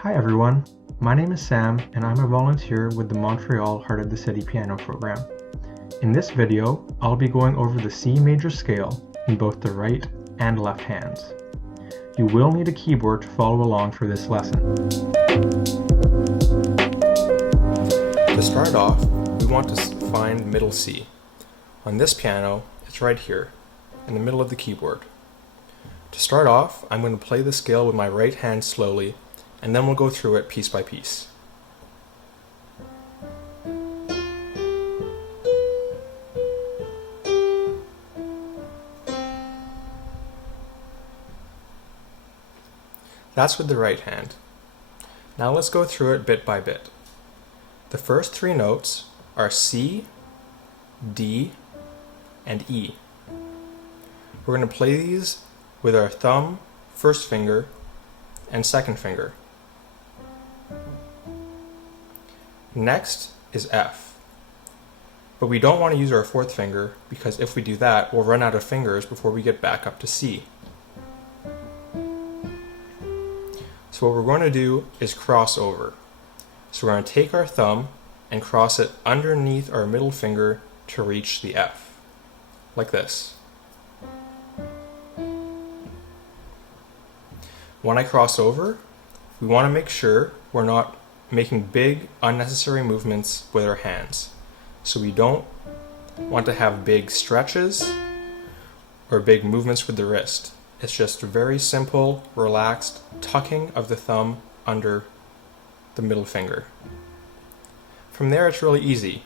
Hi everyone, my name is Sam and I'm a volunteer with the Montreal Heart of the City piano program. In this video, I'll be going over the C major scale in both the right and left hands. You will need a keyboard to follow along for this lesson. To start off, we want to find middle C. On this piano, it's right here, in the middle of the keyboard. To start off, I'm going to play the scale with my right hand slowly, and then we'll go through it piece by piece. That's with the right hand. Now let's go through it bit by bit. The first three notes are C, D, and E. We're going to play these with our thumb, first finger, and second finger. Next is F. But we don't want to use our fourth finger because if we do that, we'll run out of fingers before we get back up to C. So what we're going to do is cross over. So we're going to take our thumb and cross it underneath our middle finger to reach the F, like this. When I cross over, we want to make sure we're not making big, unnecessary movements with our hands. So we don't want to have big stretches or big movements with the wrist. It's just very simple, relaxed tucking of the thumb under the middle finger. From there, it's really easy.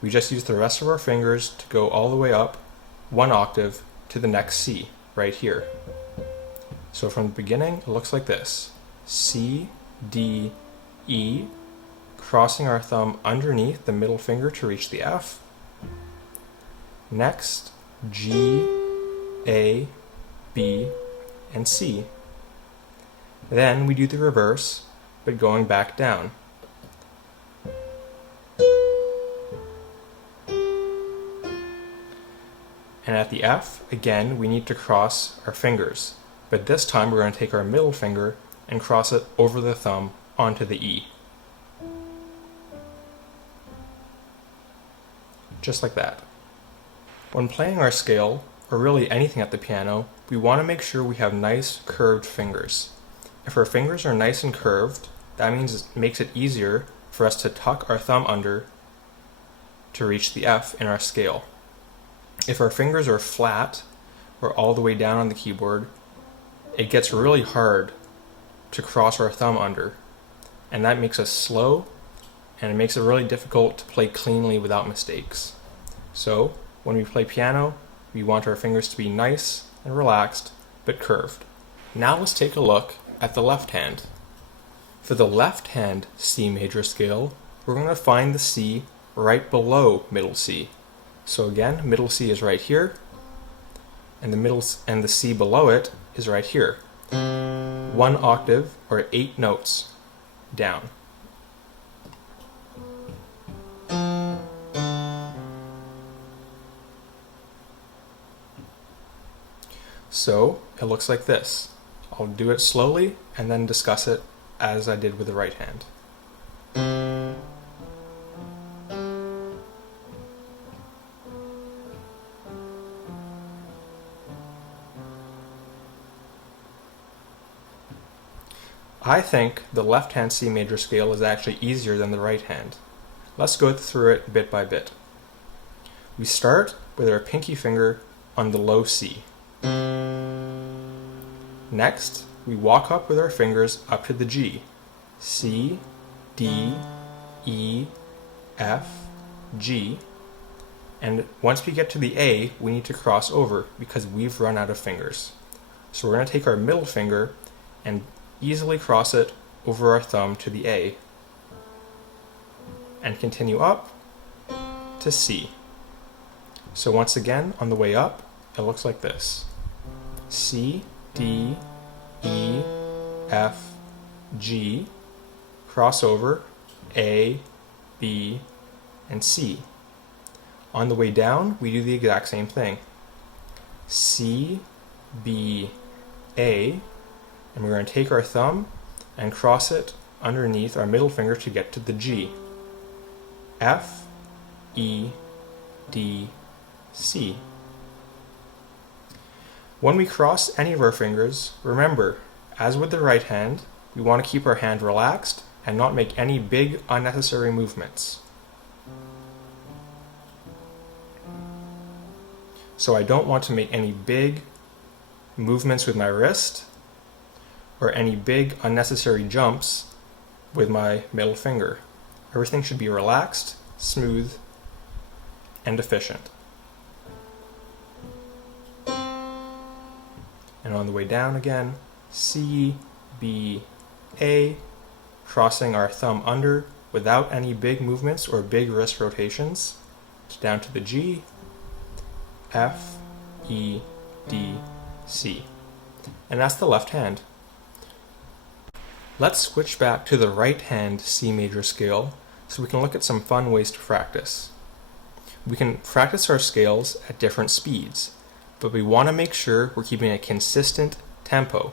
We just use the rest of our fingers to go all the way up one octave to the next C, right here. So from the beginning, it looks like this. C, D, E, crossing our thumb underneath the middle finger to reach the F. Next, G, A, B, and C. Then we do the reverse, but going back down. And at the F, again, we need to cross our fingers. But this time we're going to take our middle finger and cross it over the thumb onto the E. Just like that. When playing our scale, or really anything at the piano, we want to make sure we have nice curved fingers. If our fingers are nice and curved, that means it makes it easier for us to tuck our thumb under to reach the F in our scale. If our fingers are flat or all the way down on the keyboard, it gets really hard to cross our thumb under, and that makes us slow, and it makes it really difficult to play cleanly without mistakes. So, when we play piano, we want our fingers to be nice and relaxed, but curved. Now let's take a look at the left hand. For the left hand C major scale, we're going to find the C right below middle C. So again, middle C is right here, and the C below it is right here. 1 octave, or 8 notes, down. So, it looks like this. I'll do it slowly, and then discuss it as I did with the right hand. I think the left hand C major scale is actually easier than the right hand. Let's go through it bit by bit. We start with our pinky finger on the low C. Next, we walk up with our fingers up to the G. C, D, E, F, G. And once we get to the A, we need to cross over because we've run out of fingers. So we're going to take our middle finger and easily cross it over our thumb to the A, and continue up to C. So once again, on the way up, it looks like this. C, D, E, F, G, cross over, A, B, and C. On the way down, we do the exact same thing. C, B, A, and we're going to take our thumb and cross it underneath our middle finger to get to the G. F, E, D, C. When we cross any of our fingers, remember, as with the right hand, we want to keep our hand relaxed and not make any big unnecessary movements. So I don't want to make any big movements with my wrist or any big unnecessary jumps with my middle finger. Everything should be relaxed, smooth, and efficient. And on the way down again, C, B, A, crossing our thumb under without any big movements or big wrist rotations, down to the G, F, E, D, C. And that's the left hand. Let's switch back to the right hand C major scale so we can look at some fun ways to practice. We can practice our scales at different speeds, but we want to make sure we're keeping a consistent tempo.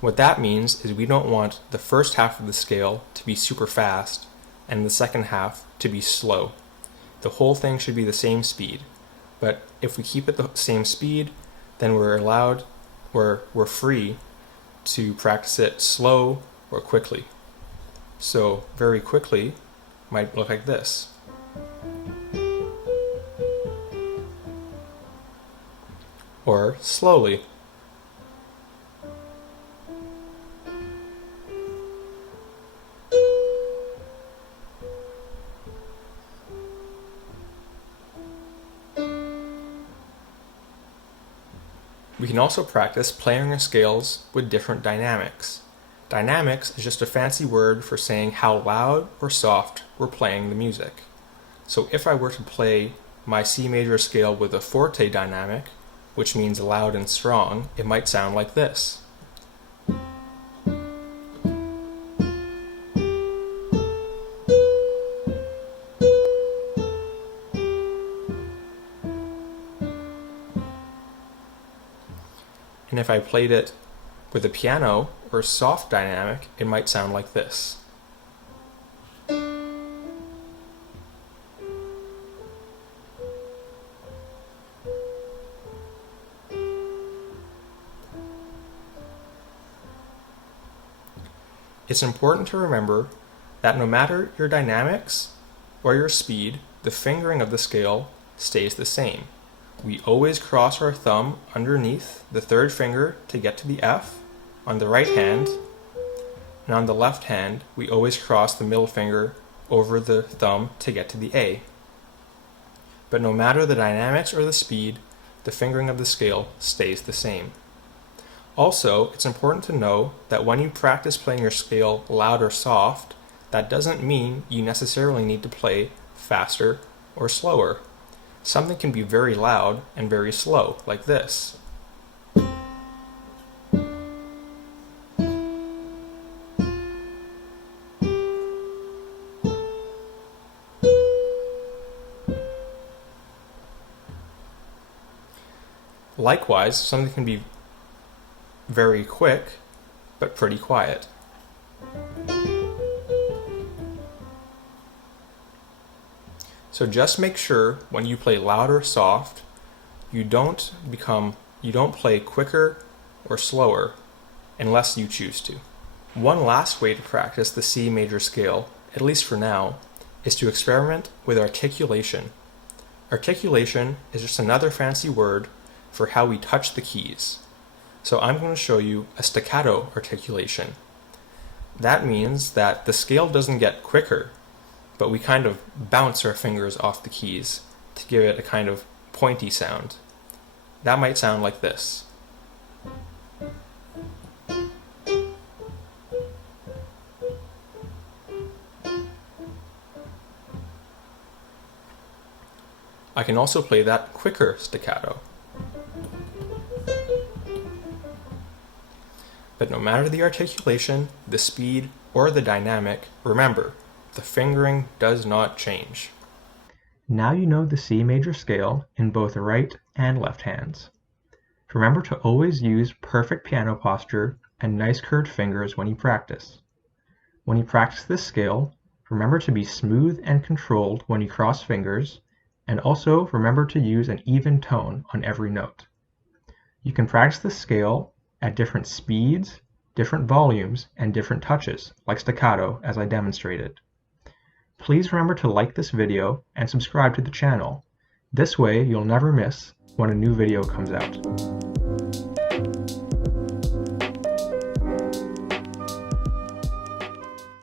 What that means is we don't want the first half of the scale to be super fast and the second half to be slow. The whole thing should be the same speed. But if we keep it the same speed, then we're free to practice it slow or quickly. So very quickly might look like this. Or slowly. We can also practice playing our scales with different dynamics. Dynamics is just a fancy word for saying how loud or soft we're playing the music. So if I were to play my C major scale with a forte dynamic, which means loud and strong, it might sound like this. And if I played it with a piano or soft dynamic, it might sound like this. It's important to remember that no matter your dynamics or your speed, the fingering of the scale stays the same. We always cross our thumb underneath the third finger to get to the F on the right hand, and on the left hand, we always cross the middle finger over the thumb to get to the A. But no matter the dynamics or the speed, the fingering of the scale stays the same. Also, it's important to know that when you practice playing your scale loud or soft, that doesn't mean you necessarily need to play faster or slower. Something can be very loud and very slow, like this. Likewise, something can be very quick, but pretty quiet. So just make sure when you play loud or soft, you don't play quicker or slower unless you choose to. One last way to practice the C major scale, at least for now, is to experiment with articulation. Articulation is just another fancy word for how we touch the keys. So I'm going to show you a staccato articulation. That means that the scale doesn't get quicker, but we kind of bounce our fingers off the keys to give it a kind of pointy sound. That might sound like this. I can also play that quicker staccato. But no matter the articulation, the speed, or the dynamic, remember, the fingering does not change. Now you know the C major scale in both right and left hands. Remember to always use perfect piano posture and nice curved fingers when you practice. When you practice this scale, remember to be smooth and controlled when you cross fingers, and also remember to use an even tone on every note. You can practice this scale at different speeds, different volumes, and different touches, like staccato, as I demonstrated. Please remember to like this video and subscribe to the channel. This way you'll never miss when a new video comes out.